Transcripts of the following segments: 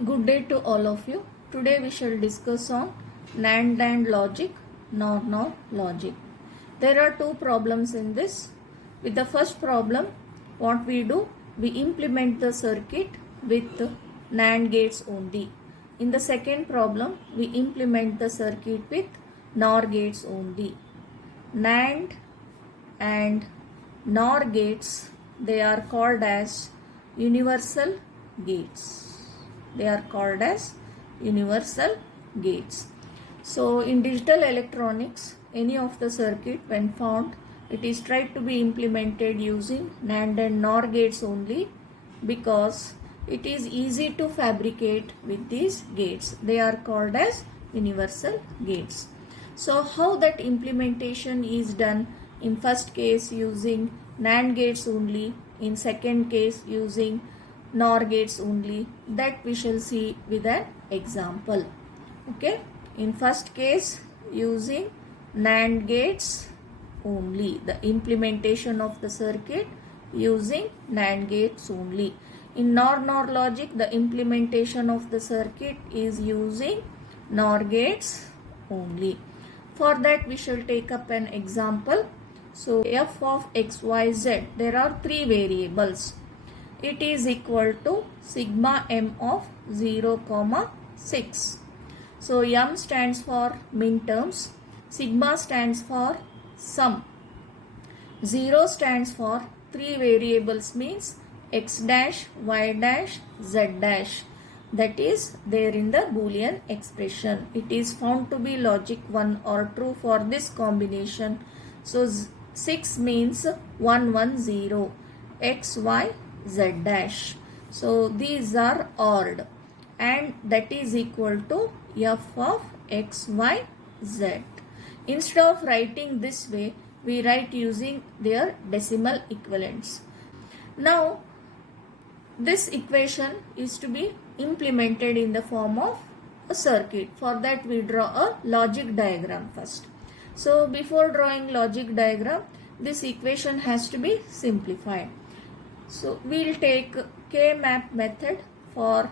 Good day to all of you. Today we shall discuss on NAND-NAND logic, NOR logic. There are two problems in this. With the first problem, what we do? We implement the circuit with NAND gates only. In the second problem, we implement the circuit with NOR gates only. NAND and NOR gates, they are called as universal gates. They are called as universal gates. So in digital electronics, any of the circuit when found, it is tried to be implemented using NAND and NOR gates only because it is easy to fabricate with these gates. They are called as universal gates. So how that implementation is done? In first case using NAND gates only, in second case using NOR gates only, that we shall see with an example. Okay, in first case using NAND gates only, the implementation of the circuit using NAND gates only. In NOR logic, the implementation of the circuit is using NOR gates only. For that we shall take up an example. So f of x, y, z, there are three variables. It is equal to sigma m of 0, 6. So m stands for minterms, sigma stands for sum, 0 stands for three variables means x dash, y dash, z dash. That is there in the Boolean expression. It is found to be logic 1 or true for this combination. So 6 means 1, 1, 0, x, y, z dash. So these are ORed and that is equal to f of x, y, z. Instead of writing this way, we write using their decimal equivalents. Now this equation is to be implemented in the form of a circuit. For that we draw a logic diagram first. So before drawing logic diagram, this equation has to be simplified. So we will take K-map method for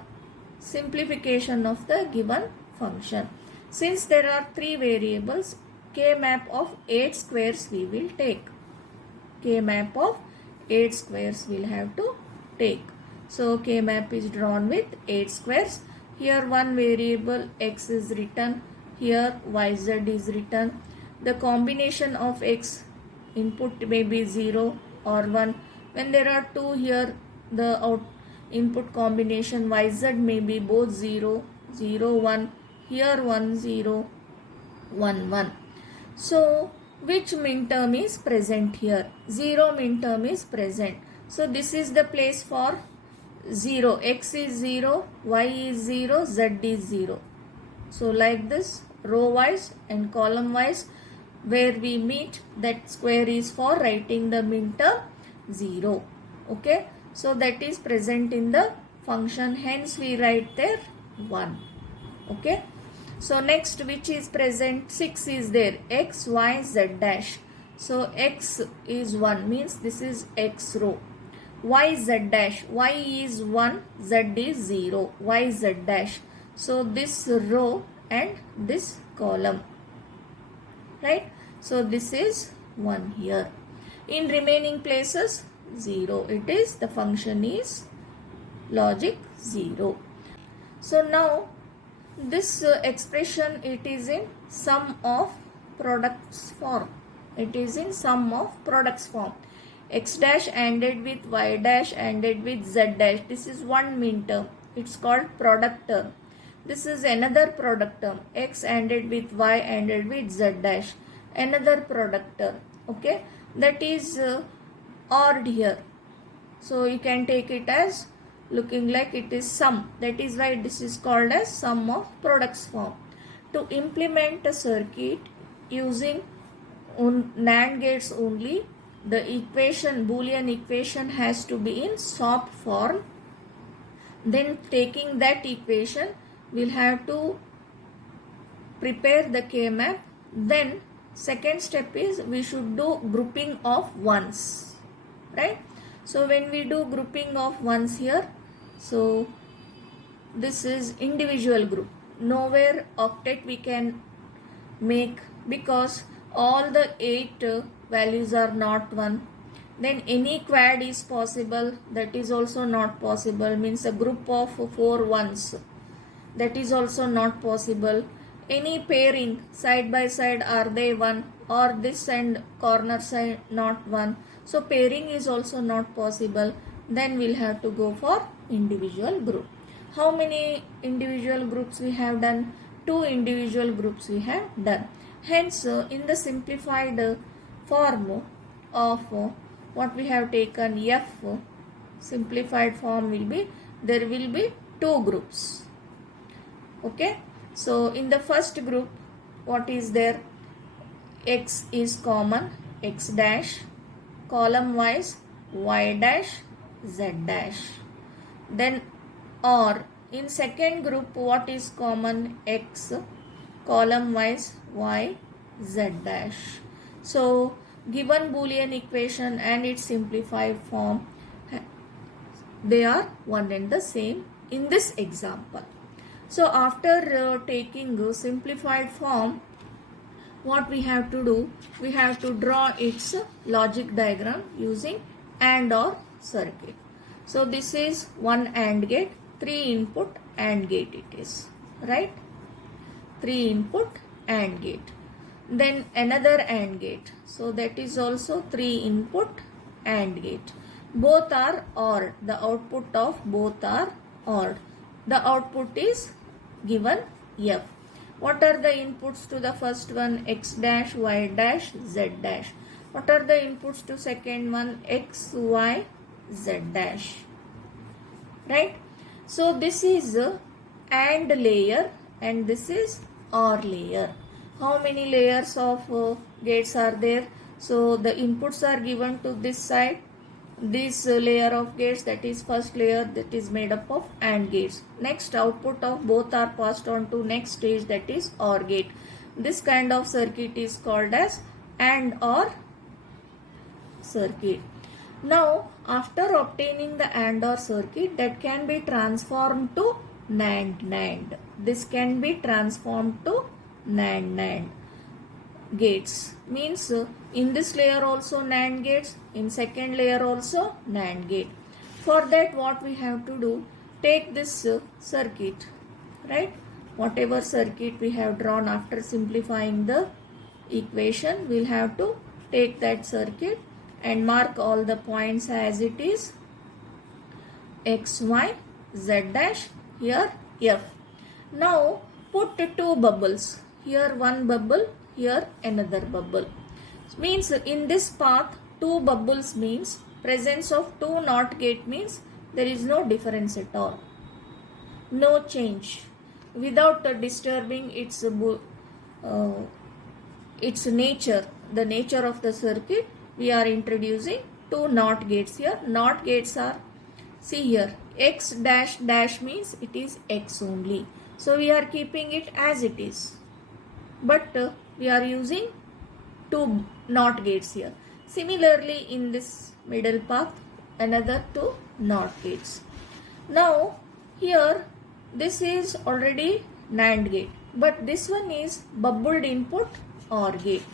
simplification of the given function. Since there are three variables, K-map of 8 squares we will take. K-map of 8 squares we will have to take. So K-map is drawn with 8 squares. Here one variable x is written. Here yz is written. The combination of x input may be 0 or 1. When there are two here, the input combination yz may be both 0, 0, 1. Here 1, 0, 1, 1. So which minterm is present here? 0 minterm is present. So this is the place for 0. X is 0, y is 0, z is 0. So like this, row wise and column wise, where we meet, that square is for writing the minterm 0. Okay, so that is present in the function, hence we write there 1. Okay, so next which is present? 6 is there, x, y, z dash. So x is 1 means this is x row. Y, z dash, y is 1, z is 0, y, z dash. So this row and this column, right? So this is 1 here. In remaining places 0. It is, the function is logic 0. So now this expression, it is in sum of products form. It is in sum of products form. X dash ANDed with y dash ANDed with z dash. This is one minterm. It's called product term. This is another product term. X ANDed with y ANDed with z dash. Another product term. Okay, that is ORed here. So you can take it as looking like it is sum. That is why this is called as sum of products form. To implement a circuit using NAND gates only, the equation, Boolean equation has to be in SOP form. Then taking that equation, we'll have to prepare the K-map. Then second step is we should do grouping of ones, right? So when we do grouping of ones here, so this is individual group. Nowhere octet we can make because all the 8 values are not 1. Then any quad is possible, that is also not possible, means a group of 4 ones, that is also not possible. Any pairing side by side, are they 1, or this and corner side not 1, so pairing is also not possible. Then we'll have to go for individual group. How many individual groups we have done? 2 individual groups we have done. Hence in the simplified form of what we have taken, F, simplified form will be, there will be 2 groups. Okay, so in the first group, what is there? X is common, X dash, column wise Y dash, Z dash. Then or in second group, what is common? X, column wise Y, Z dash. So given Boolean equation and its simplified form, they are one and the same in this example. So after taking simplified form, what we have to do? We have to draw its logic diagram using AND OR circuit. So this is one AND gate, 3 input AND gate it is, right? 3 input AND gate. Then another AND gate. So that is also 3 input AND gate. Both are OR. The output of both are OR. The output is given F. What are the inputs to the first one? X dash, Y dash, Z dash. What are the inputs to second one? X, Y, Z dash. Right? So this is AND layer and this is OR layer. How many layers of gates are there? So the inputs are given to this side. This layer of gates, that is first layer, that is made up of AND gates. Next, output of both are passed on to next stage, that is OR gate. This kind of circuit is called as AND OR circuit. Now after obtaining the AND OR circuit, that can be transformed to NAND-NAND. This can be transformed to NAND-NAND gates. Means in this layer also NAND gates, in second layer also NAND gate. For that what we have to do? Take this circuit, right? Whatever circuit we have drawn after simplifying the equation, we'll have to take that circuit and mark all the points as it is. X, Y, Z dash, here F. Now put 2 bubbles. Here one bubble, here another bubble. Means in this path 2 bubbles means presence of 2 NOT gate means there is no difference at all. No change. Without disturbing its nature, the nature of the circuit, we are introducing 2 NOT gates here. NOT gates are, see here, X dash dash means it is X only. So we are keeping it as it is. But we are using 2 NOT gates here. Similarly in this middle path, another 2 NOT gates. Now here this is already NAND gate, but this one is bubbled input OR gate.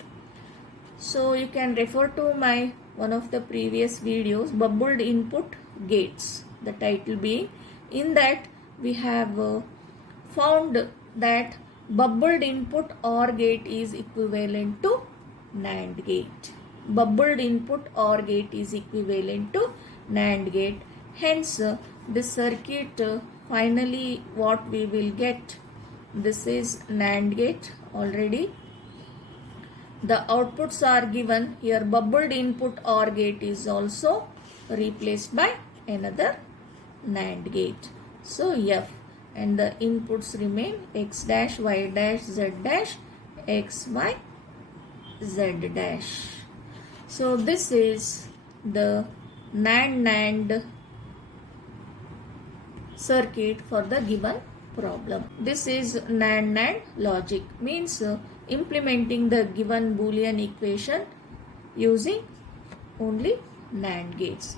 So you can refer to my one of the previous videos, bubbled input gates, the title being. In that we have found that bubbled input OR gate is equivalent to NAND gate. Bubbled input OR gate is equivalent to NAND gate. Hence this circuit finally what we will get, this is NAND gate already. The outputs are given here. Bubbled input OR gate is also replaced by another NAND gate. So F, and the inputs remain X dash, Y dash, Z dash, X, Y, Z dash. So this is the NAND-NAND circuit for the given problem. This is NAND-NAND logic, means implementing the given Boolean equation using only NAND gates.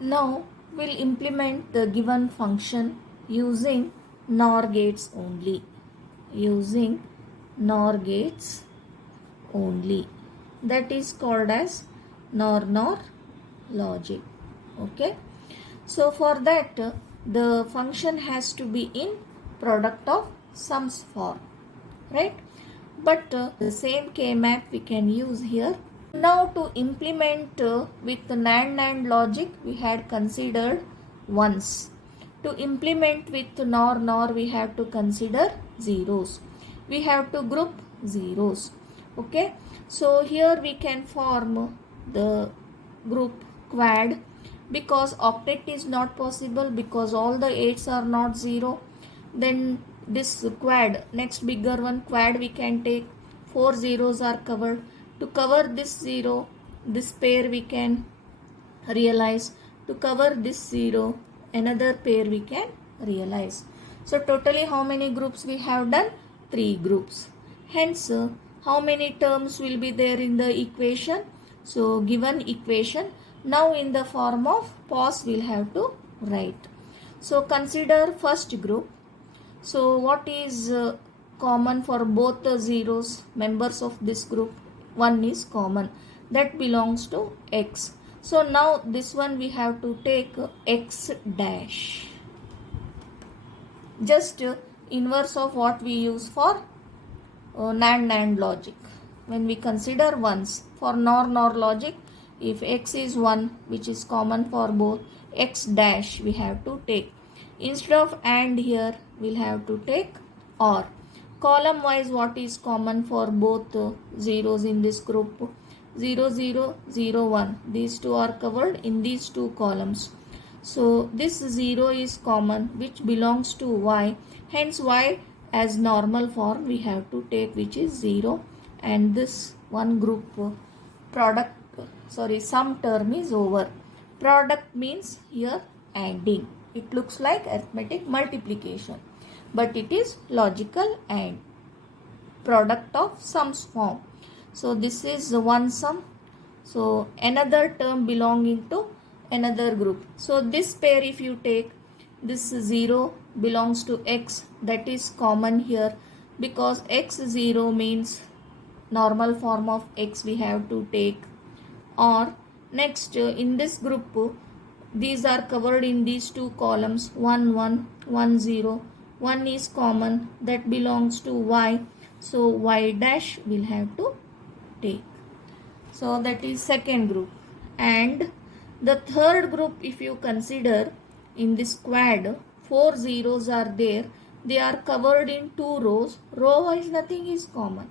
Now we'll implement the given function using NOR gates only. Using NOR gates only. That is called as NOR logic. Okay. So for that the function has to be in product of sums form, right? But the same K-map we can use here. Now to implement with the NAND-NAND logic we had considered ones. To implement with NOR we have to consider zeros. We have to group zeros. Okay. So here we can form the group quad, because octet is not possible because all the 8s are not 0. Then this quad, next bigger one, quad we can take 4 zeros are covered. To cover this 0, this pair we can realize. To cover this 0, another pair we can realize. So totally how many groups we have done? 3 groups. Hence how many terms will be there in the equation? So given equation, now in the form of pos we'll have to write. So consider first group. So what is common for both the zeros, members of this group? One is common, that belongs to x. So now this one we have to take x dash. Just inverse of what we use for NAND-NAND logic. When we consider ones, for NOR logic, if x is 1, which is common for both, x dash we have to take. Instead of and here, we'll have to take or. Column wise, what is common for both zeros in this group? 0, 0, 0, 1. These two are covered in these two columns. So this 0 is common, which belongs to y. Hence y as normal form we have to take, which is 0. And this one group sum term is over. Product means here ANDing. It looks like arithmetic multiplication, but it is logical AND. Product of sums form. So this is one sum. So another term belonging to another group. So this pair if you take, this 0 belongs to x, that is common here, because x0 means normal form of x we have to take. Or next in this group, these are covered in these two columns, 1, 1, 1, 0. 1 is common, that belongs to y. So y dash will have to take. So that is second group. And the third group, if you consider in this quad, 4 zeros are there. They are covered in 2 rows. Row wise nothing is common.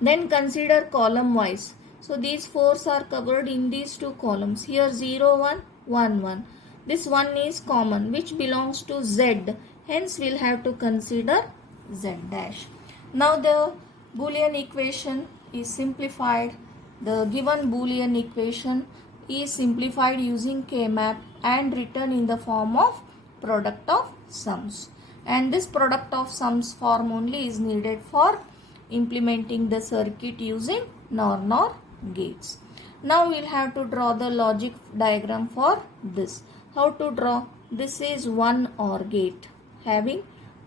Then consider column wise. So these 4s are covered in these two columns. Here 0, 1, 1, 1. This 1 is common, which belongs to z. Hence we'll have to consider z dash. Now the Boolean equation is simplified. The given Boolean equation is simplified using K-map and written in the form of product of sums. And this product of sums form only is needed for implementing the circuit using NOR gates. Now we'll have to draw the logic diagram for this. How to draw? This is one OR gate having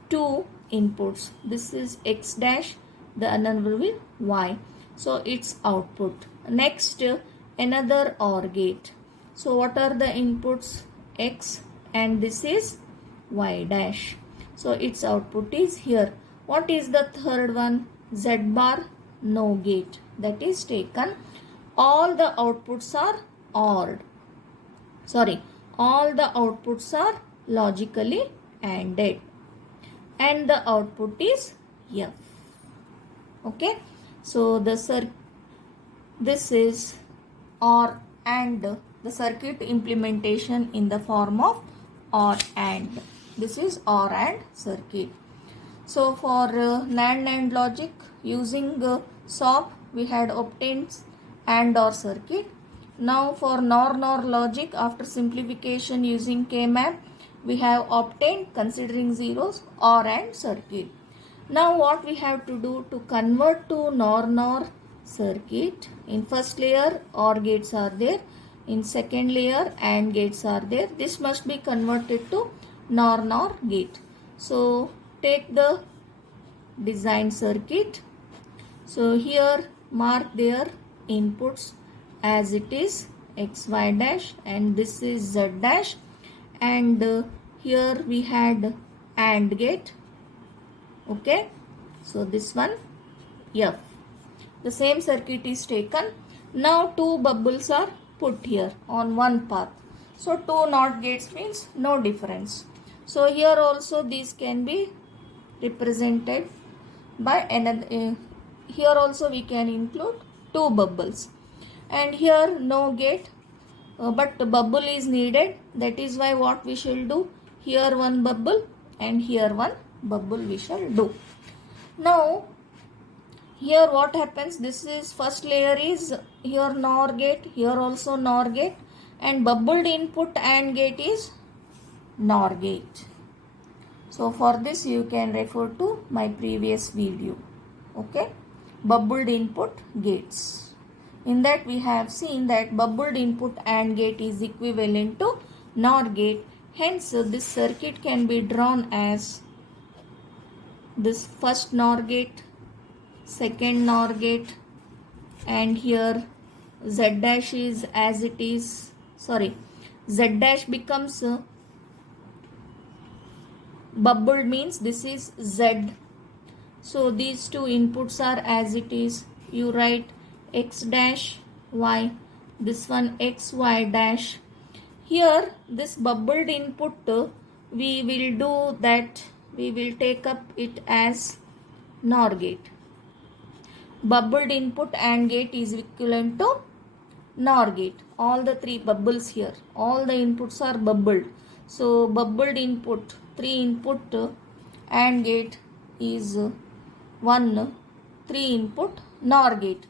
2 inputs. This is x dash, the another will be y. So its output. Next another OR gate. So what are the inputs? X, and this is y dash. So its output is here. What is the third one? Z bar, no gate. That is taken. All the outputs are ORed. All the outputs are logically ANDed. And the output is F. Okay. So this is OR AND, the circuit implementation in the form of OR AND. This is OR AND circuit. So for NAND-NAND logic using SOP we had obtained AND OR circuit. Now for NOR logic, after simplification using K-map, we have obtained, considering zeros, OR AND circuit. Now what we have to do to convert to NOR circuit? In first layer OR gates are there, in second layer AND gates are there. This must be converted to NOR gate. So take the design circuit. So here mark their inputs as it is x y dash and this is z dash, and here we had AND gate. Okay, so this one F. The same circuit is taken. Now two bubbles are put here on one path. So two NOT gates means no difference. So here also these can be represented by another. Here also we can include two bubbles, and here no gate, but bubble is needed. That is why what we shall do, here one bubble and here one bubble we shall do. Now here what happens, this is first layer is here NOR gate, here also NOR gate, and bubbled input AND gate is NOR gate. So for this you can refer to my previous video. Okay, bubbled input gates. In that we have seen that bubbled input AND gate is equivalent to NOR gate. Hence this circuit can be drawn as this first NOR gate, second NOR gate, and here Z dash is as it is, sorry, Z dash becomes bubbled means this is Z. So these two inputs are as it is. You write x dash y, this one x y dash. Here this bubbled input we will do that, we will take up it as NOR gate. Bubbled input AND gate is equivalent to NOR gate. All the three bubbles here, all the inputs are bubbled. So bubbled input, 3 input AND gate is 1 3 input NOR gate.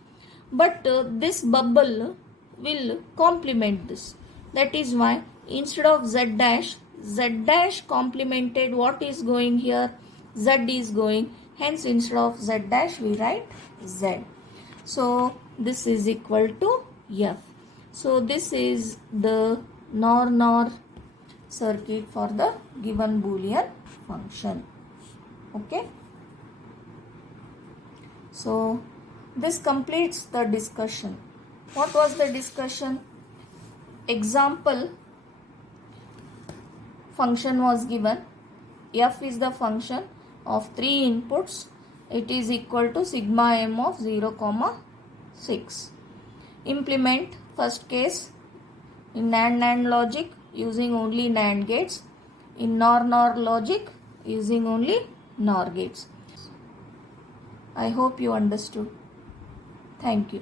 But this bubble will complement this. That is why instead of Z dash complemented what is going here, Z is going. Hence instead of Z dash we write Z. So this is equal to F. So this is the NOR circuit for the given Boolean function. Okay. So this completes the discussion. What was the discussion? Example function was given. F is the function of 3 inputs. It is equal to sigma m of 0, 6. Implement first case in NAND-NAND logic using only NAND gates. In NOR logic using only NOR gates. I hope you understood. Thank you.